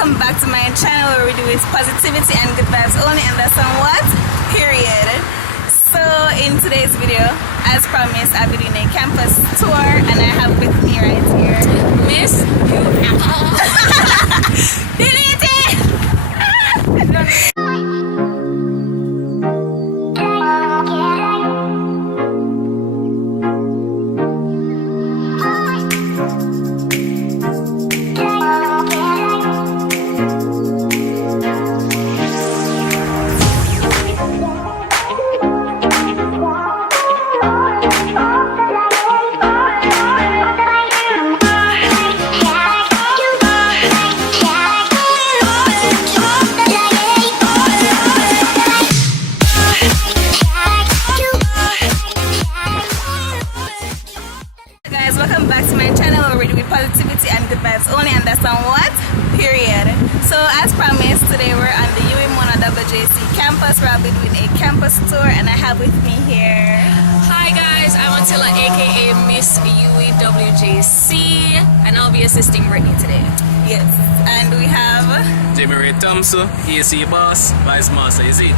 welcome back to my channel where we do is positivity and good vibes only, and that's on what? Period. So in today's video, as promised, I'll be doing a campus tour, and I have with me right here Miss Delete it! Welcome back to my channel where we do positivity and good vibes only, and that's on what? Period. So as promised, today we're on the uwimonawjc campus where I'll be doing a campus tour, and I have with me here. Hi guys, I'm Attila aka Miss uwiwjc, and I'll be assisting Brittany today. Yes, and we have Jimmy Ray Thompson, AC Boss, Vice Master, is it?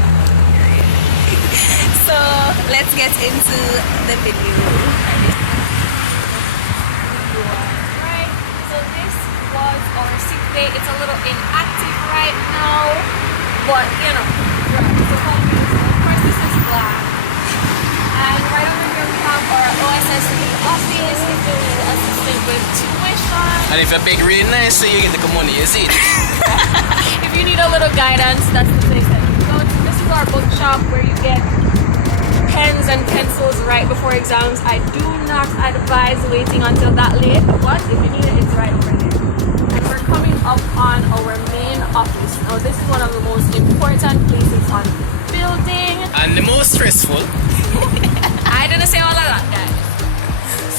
So let's get into the video. Our sick day, it's a little inactive right now, but you know, so first this is black, and right over here we have our OSSD office, if you need assistance with tuition, And if you pick really nice, so you get the money, is it? if you need a little guidance, that's the place that you go to. This is our bookshop where you get pens and pencils right before exams. I do not advise waiting until that late, but if you need it, it's right over there. Coming up on our main office. Now this is one of the most important places on the building. And the most stressful. I didn't say all of that, guys.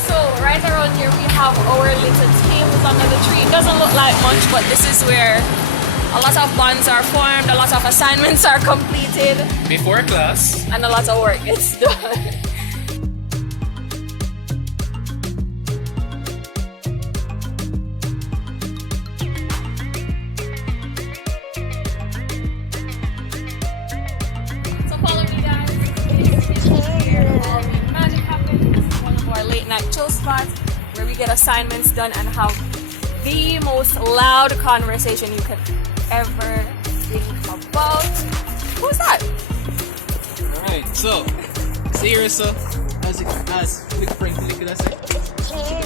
So right around here we have our little tables under the tree. It doesn't look like much, but this is where a lot of bonds are formed, a lot of assignments are completed. Before class. And a lot of work gets done. Chill spot where we get assignments done and have the most loud conversation you could ever think about. Who's that? Alright, so serious, as quick friend could I say?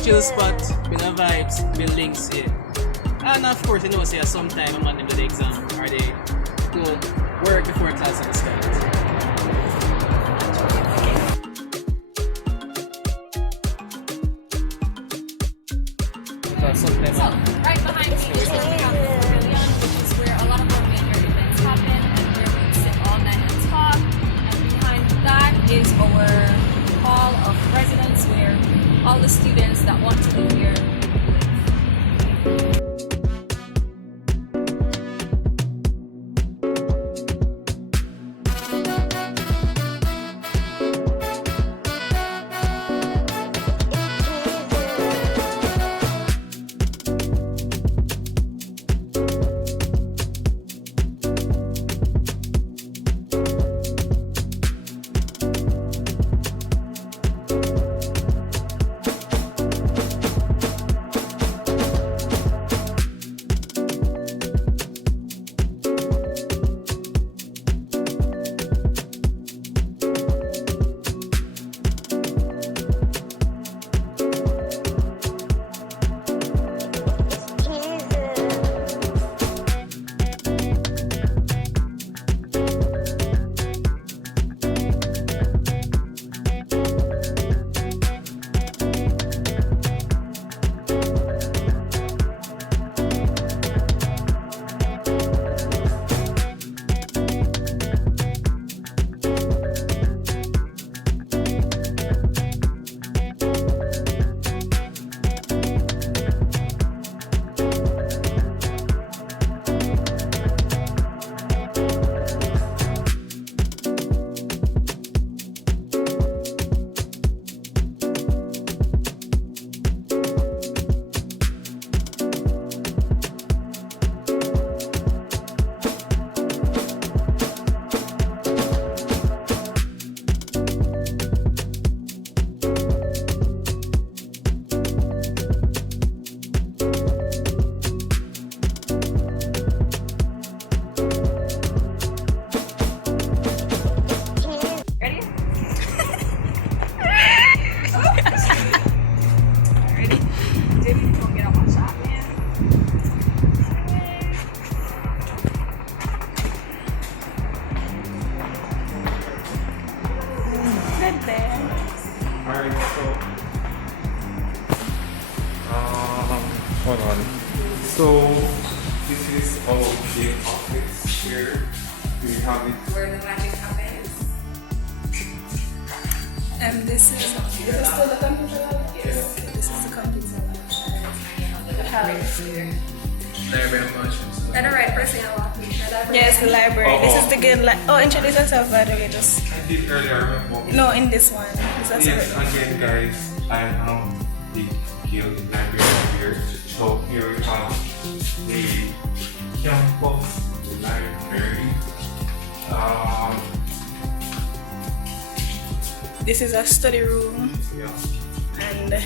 Chill spot, bit of vibes, build links here. And of course, you know, say sometime I'm on the exam or they go work before class and start. So, right behind me is the pavilion, which is where a lot of our major events happen and where we sit all night and talk. And behind that is our hall of residence where all the students that want to live here live. here we have it. Where the magic happens. And this is still the computer lab? Yes. Okay, this is the computer lab. Library of Conscience. And the right person I walk with. Yes, the library. This is the good introduce yourself by the way, just I did earlier, remember? no in this one. That's Yes, it. again guys, I am the guild library here. So here we have the campus library. This is a study room Yeah. and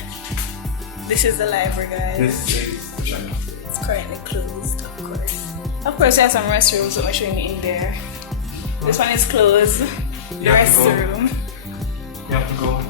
this is the library, guys. This is the library. It's currently closed, of course. Of course, there are some restrooms that I'm showing you in there. This one is closed. The You have to go. restroom. You have to go.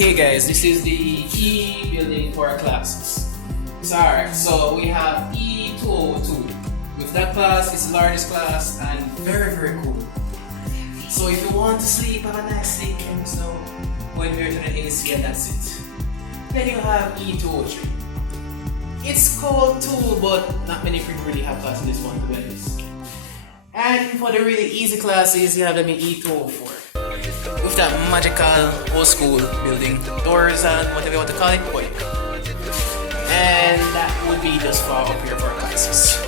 Hey guys, this is the E building for our classes. So alright, so we have E202. With that class, it's the largest class and very cool. So if you want to sleep, have a nice sleep, so when we're to the AC and that's it. Then you have E203. It's cold too, but not many people really have class in this one to be honest. And for the really easy classes, you have them in E204. With that magical old school building, doors and whatever you want to call it, boy. And that would be just for up here for our classes.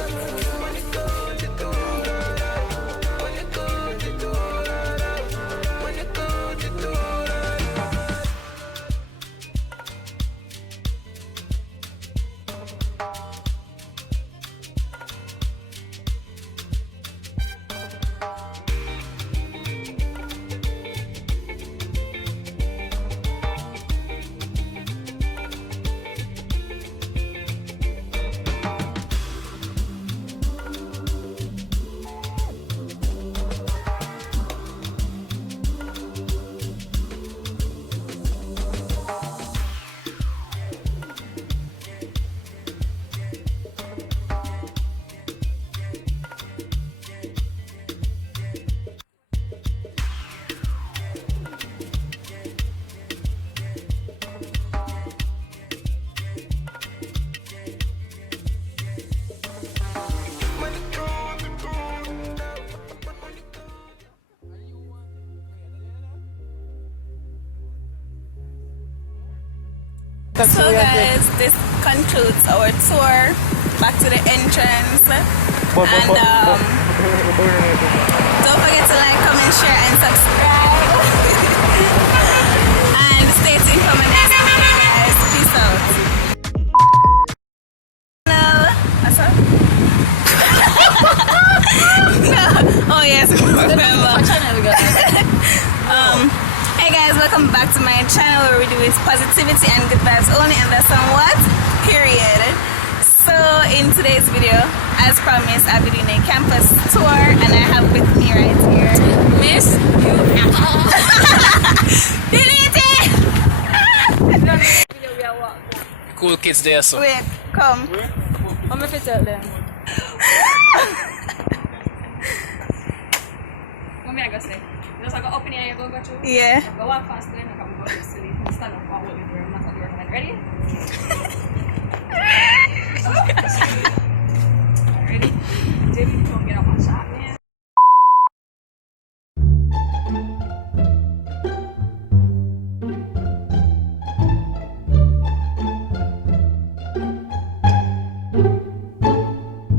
So guys, this concludes our tour back to the entrance. And don't forget to like, comment, share, and subscribe. And stay tuned for my next video, guys. Peace out. Hello. What's up? No. Oh yes, remember. What channel we got? Hey guys, welcome back to my channel where we do is positivity and good vibes only, and that's on what? Period. So in today's video, as promised, I'll be doing a campus tour and I have with me right here Miss Cool kids there, so. Wait, come. I'm gonna fit out them. What me I go say? Just like open here, you go through. Yeah. Go walk fast, then I come go to sleep. Stand up, walk with me. I'm not gonna recommend. Ready? Ready? Jamie, don't get up on shot, man.